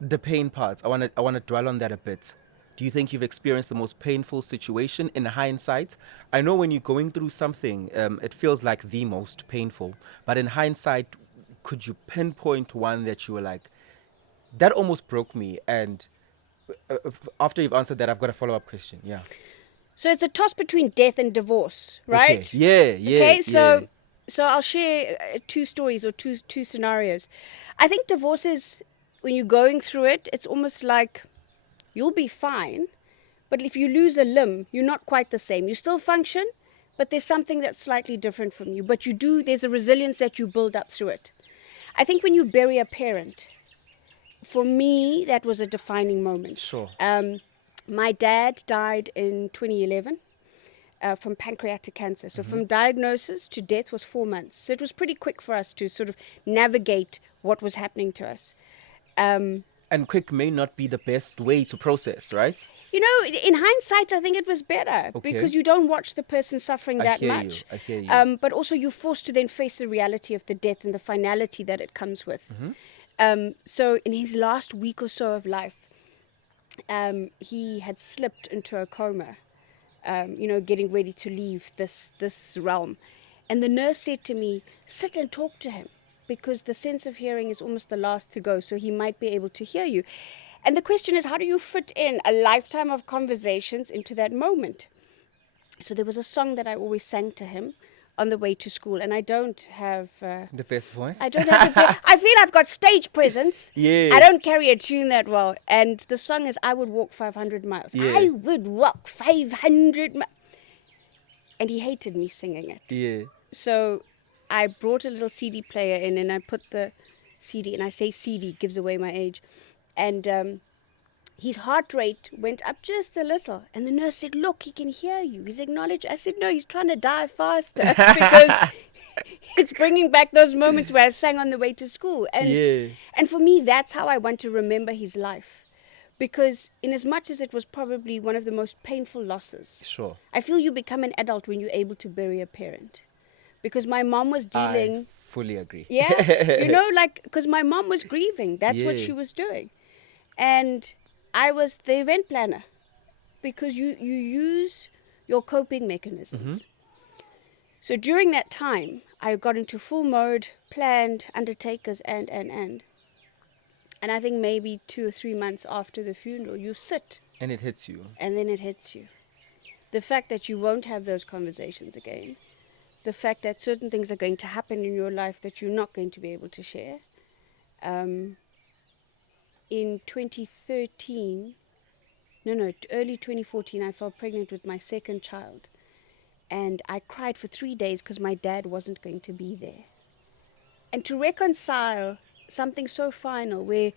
The pain part. I want to dwell on that a bit. Do you think you've experienced the most painful situation in hindsight? I know when you're going through something, it feels like the most painful. But in hindsight, could you pinpoint one that you were like, that almost broke me? And after you've answered that, I've got a follow up question. Yeah. So it's a toss between death and divorce, Okay. right? Yeah. Yeah. Okay, Yeah. so I'll share two stories or two scenarios. I think divorce is, when you're going through it, it's almost like you'll be fine, but if you lose a limb, you're not quite the same. You still function, but there's something that's slightly different from you. But there's a resilience that you build up through it. I think when you bury a parent, for me, that was a defining moment. Sure. My dad died in 2011 from pancreatic cancer. So from diagnosis to death was 4 months. So it was pretty quick for us to sort of navigate what was happening to us. And quick may not be the best way to process, right? You know, in hindsight, I think it was better Okay. because you don't watch the person suffering I that hear much. you. I hear you. But also you're forced to then face the reality of the death and the finality that it comes with. So in his last week or so of life, he had slipped into a coma, getting ready to leave this realm. And the nurse said to me, sit and talk to him, because the sense of hearing is almost the last to go, so he might be able to hear you. And the question is, how do you fit in a lifetime of conversations into that moment? So there was a song that I always sang to him on the way to school, and I don't have... The best voice? I don't have I feel I've got stage presence. Yeah. I don't carry a tune that well. And the song is, I would walk 500 miles. Yeah. I would walk 500 miles. And he hated me singing it. Yeah. So I brought a little CD player in, and I put the CD, and I say CD, gives away my age. And his heart rate went up just a little. And the nurse said, look, he can hear you. He's acknowledged. I said, no, he's trying to die faster because it's bringing back those moments where I sang on the way to school. And for me, that's how I want to remember his life. Because in as much as it was probably one of the most painful losses, Sure. I feel you become an adult when you're able to bury a parent. Because my mom was dealing... I fully agree. Yeah, because my mom was grieving. That's what Yeah. she was doing. And I was the event planner, because you use your coping mechanisms. So during that time, I got into full mode, planned, undertakers, and. And I think maybe 2 or 3 months after the funeral, you sit. And it hits you. And then it hits you. The fact that you won't have those conversations again. The fact that certain things are going to happen in your life that you're not going to be able to share. In 2013, early 2014, I fell pregnant with my second child. And I cried for 3 days because my dad wasn't going to be there. And to reconcile something so final, where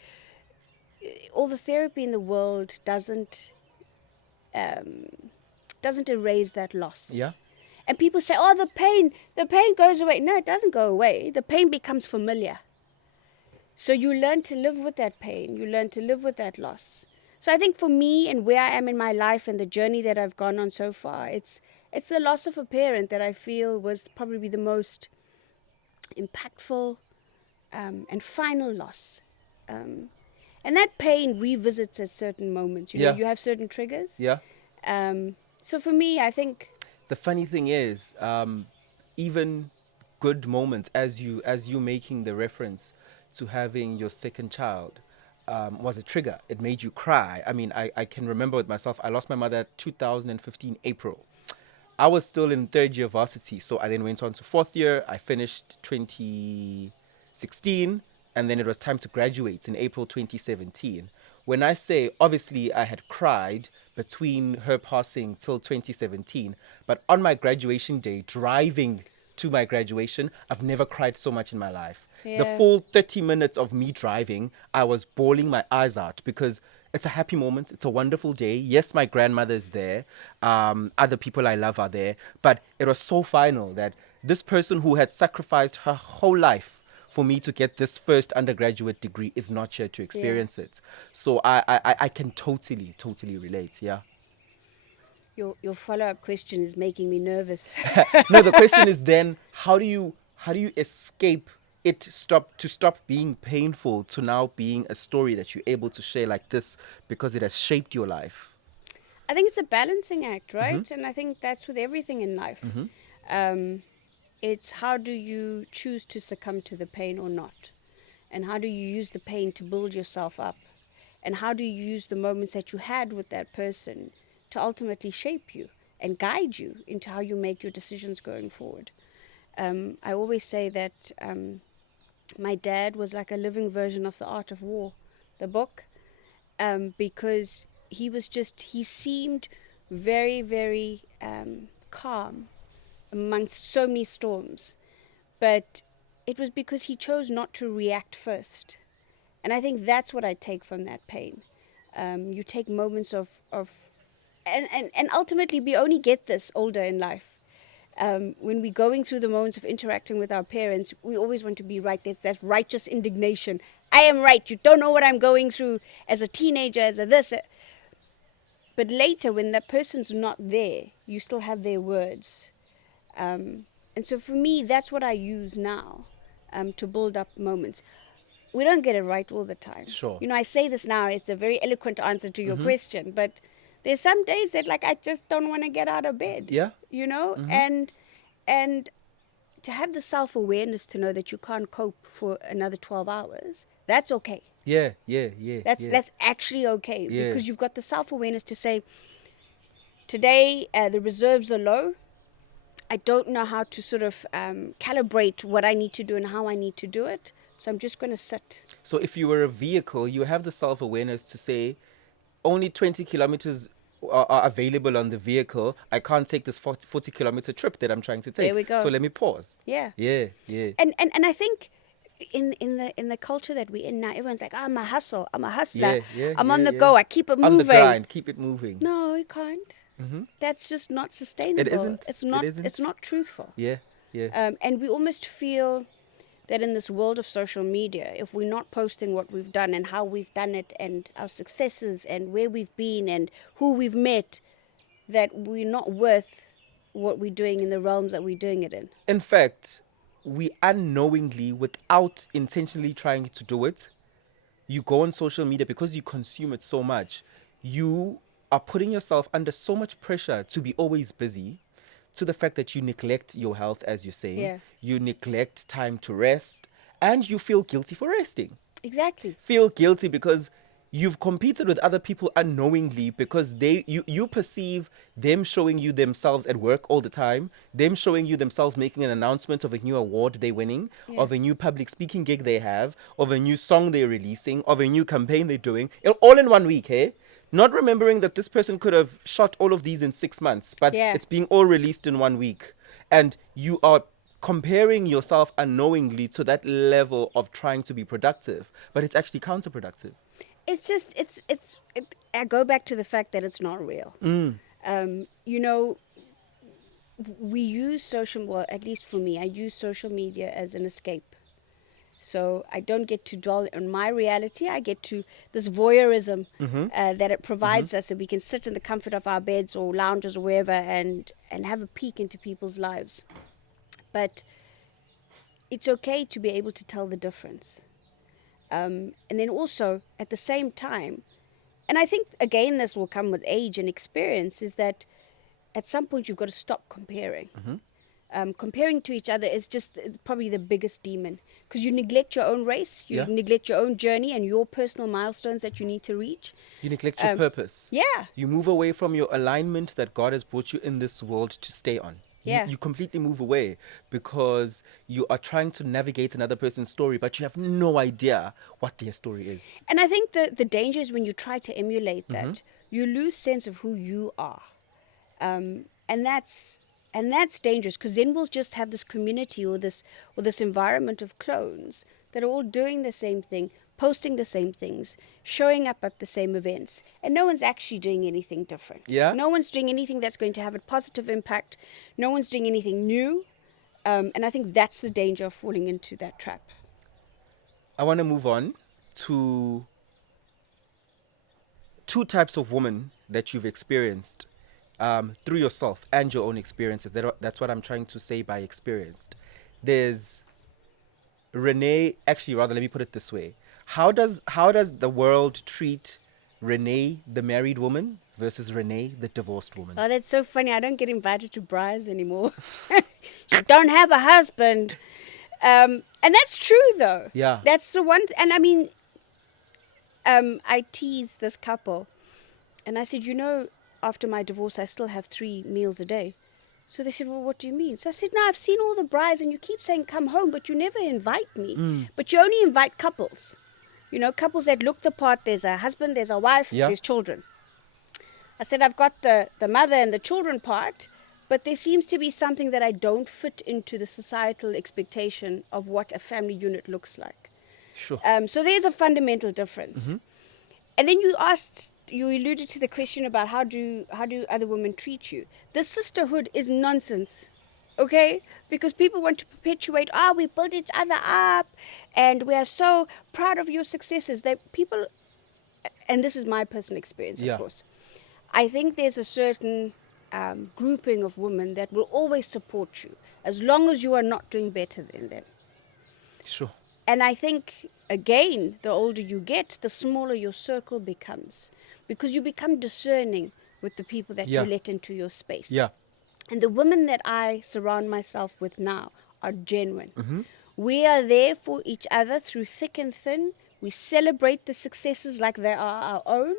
all the therapy in the world doesn't erase that loss. Yeah. And people say, oh, the pain goes away. No, it doesn't go away. The pain becomes familiar. So you learn to live with that pain. You learn to live with that loss. So I think for me and where I am in my life and the journey that I've gone on so far, it's the loss of a parent that I feel was probably the most impactful and final loss. And that pain revisits at certain moments. You know, you have certain triggers. Yeah. So for me, I think... The funny thing is, even good moments, as you making the reference to having your second child, was a trigger. It made you cry. I mean, I can remember it myself. I lost my mother 2015 April. I was still in third year varsity, so I then went on to fourth year. I finished 2016, and then it was time to graduate in April 2017. When I say, obviously, I had cried between her passing till 2017, but on my graduation day, driving to my graduation, I've never cried so much in my life. Yeah. The full 30 minutes of me driving, I was bawling my eyes out because it's a happy moment. It's a wonderful day. Yes, my grandmother's there. Other people I love are there. But it was so final that this person who had sacrificed her whole life for me to get this first undergraduate degree is not here to experience it. So I can totally relate. Yeah. Your follow-up question is making me nervous. No, the question is then, how do you escape stop being painful to now being a story that you're able to share like this because it has shaped your life? I think it's a balancing act, right? And I think that's with everything in life. Um, it's how do you choose to succumb to the pain or not? And how do you use the pain to build yourself up? And how do you use the moments that you had with that person to ultimately shape you and guide you into how you make your decisions going forward? I always say that my dad was like a living version of The Art of War, the book, because he seemed very, very calm amongst so many storms. But it was because he chose not to react first. And I think that's what I take from that pain. You take moments of and ultimately we only get this older in life. When we're going through the moments of interacting with our parents, we always want to be right. There's that righteous indignation. I am right. You don't know what I'm going through as a teenager, as a this. But later, when that person's not there, you still have their words. And so for me, that's what I use now to build up moments. We don't get it right all the time. Sure. You know, I say this now, it's a very eloquent answer to your question, but there's some days that like I just don't want to get out of bed. Yeah. You know, and to have the self-awareness to know that you can't cope for another 12 hours, that's okay. Yeah. That's actually okay, Yeah. because you've got the self-awareness to say, today the reserves are low. I don't know how to sort of calibrate what I need to do and how I need to do it. So I'm just going to sit. So if you were a vehicle, you have the self-awareness to say, only 20 kilometers are available on the vehicle. I can't take this 40-kilometer trip that I'm trying to take. There we go. So let me pause. Yeah. Yeah. And I think in the culture that we're in now, everyone's like, I'm a hustle, I'm a hustler, I'm on the go, I keep it moving. On the grind, keep it moving. No, you can't. That's just not sustainable. It isn't. It's not. It isn't. It's not truthful. Yeah. And we almost feel that in this world of social media, if we're not posting what we've done and how we've done it and our successes and where we've been and who we've met, that we're not worth what we're doing in the realms that we're doing it in. In fact, we unknowingly, without intentionally trying to do it, you go on social media because you consume it so much. You are putting yourself under so much pressure to be always busy, to the fact that you neglect your health, as you're saying. Yeah. You neglect time to rest, and you feel guilty for resting. Exactly. Feel guilty because you've competed with other people unknowingly, because you perceive them showing you themselves at work all the time, them showing you themselves making an announcement of a new award they're winning, of a new public speaking gig they have, of a new song they're releasing, of a new campaign they're doing, all in 1 week, eh? Not remembering that this person could have shot all of these in 6 months, but it's being all released in 1 week. And you are comparing yourself unknowingly to that level of trying to be productive, but it's actually counterproductive. It's just, I go back to the fact that it's not real. You know, we use well, at least for me, I use social media as an escape. So I don't get to dwell on my reality. I get to this voyeurism that it provides us, that we can sit in the comfort of our beds or lounges or wherever and have a peek into people's lives. But it's okay to be able to tell the difference. And then also, at the same time, and I think, again, this will come with age and experience, is that at some point you've got to stop comparing. Comparing to each other is just probably the biggest demon, because you neglect your own race, you neglect your own journey and your personal milestones that you need to reach. You neglect your purpose. Yeah. You move away from your alignment that God has brought you in this world to stay on. Yeah. You completely move away because you are trying to navigate another person's story, but you have no idea what their story is. And I think the danger is when you try to emulate that, you lose sense of who you are. And that's dangerous, because then we'll just have this community or this environment of clones that are all doing the same thing, posting the same things, showing up at the same events, and no one's actually doing anything different. Yeah. No one's doing anything that's going to have a positive impact. No one's doing anything new. And I think that's the danger of falling into that trap. I want to move on to 2 types of women that you've experienced through yourself and your own experiences. That's what I'm trying to say by experienced. There's Renee, actually, rather, let me put it this way. How does the world treat Renee, the married woman, versus Renee, the divorced woman? Oh, that's so funny. I don't get invited to brides anymore. She don't have a husband. And that's true, though. Yeah. That's the one. And I mean, I teased this couple. And I said, after my divorce, I still have 3 meals a day. So they said, well, what do you mean? So I said, no, I've seen all the brides and you keep saying come home, but you never invite me. But you only invite couples. Couples that look the part. There's a husband, there's a wife, there's children. I said, I've got the mother and the children part, but there seems to be something that I don't fit into the societal expectation of what a family unit looks like. Sure. So there's a fundamental difference. And then you alluded to the question about how do other women treat you. The sisterhood is nonsense, okay? Because people want to perpetuate, we build each other up, and we are so proud of your successes. People, and this is my personal experience, of course. I think there's a certain grouping of women that will always support you as long as you are not doing better than them. Sure. And I think, again, the older you get, the smaller your circle becomes. Because you become discerning with the people that you let into your space. Yeah. And the women that I surround myself with now are genuine. We are there for each other through thick and thin. We celebrate the successes like they are our own.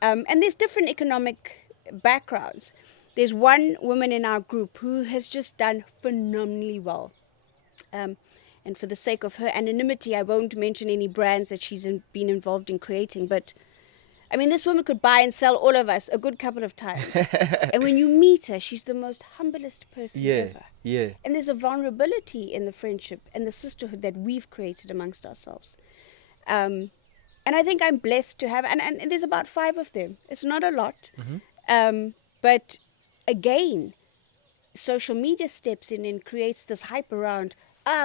And there's different economic backgrounds. There's one woman in our group who has just done phenomenally well. And for the sake of her anonymity, I won't mention any brands that she's been involved in creating. But, I mean, this woman could buy and sell all of us a good couple of times. And when you meet her, she's the most humblest person ever. Yeah. And there's a vulnerability in the friendship and the sisterhood that we've created amongst ourselves. And I think I'm blessed to have, and there's about 5 of them. It's not a lot. But again, social media steps in and creates this hype around,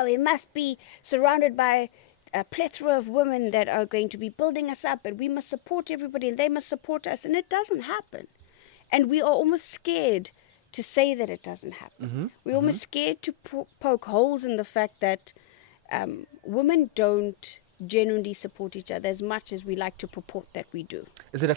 we must be surrounded by a plethora of women that are going to be building us up, and we must support everybody and they must support us. And it doesn't happen. And we are almost scared to say that it doesn't happen. We're almost scared to poke holes in the fact that women don't genuinely support each other as much as we like to purport that we do. Is it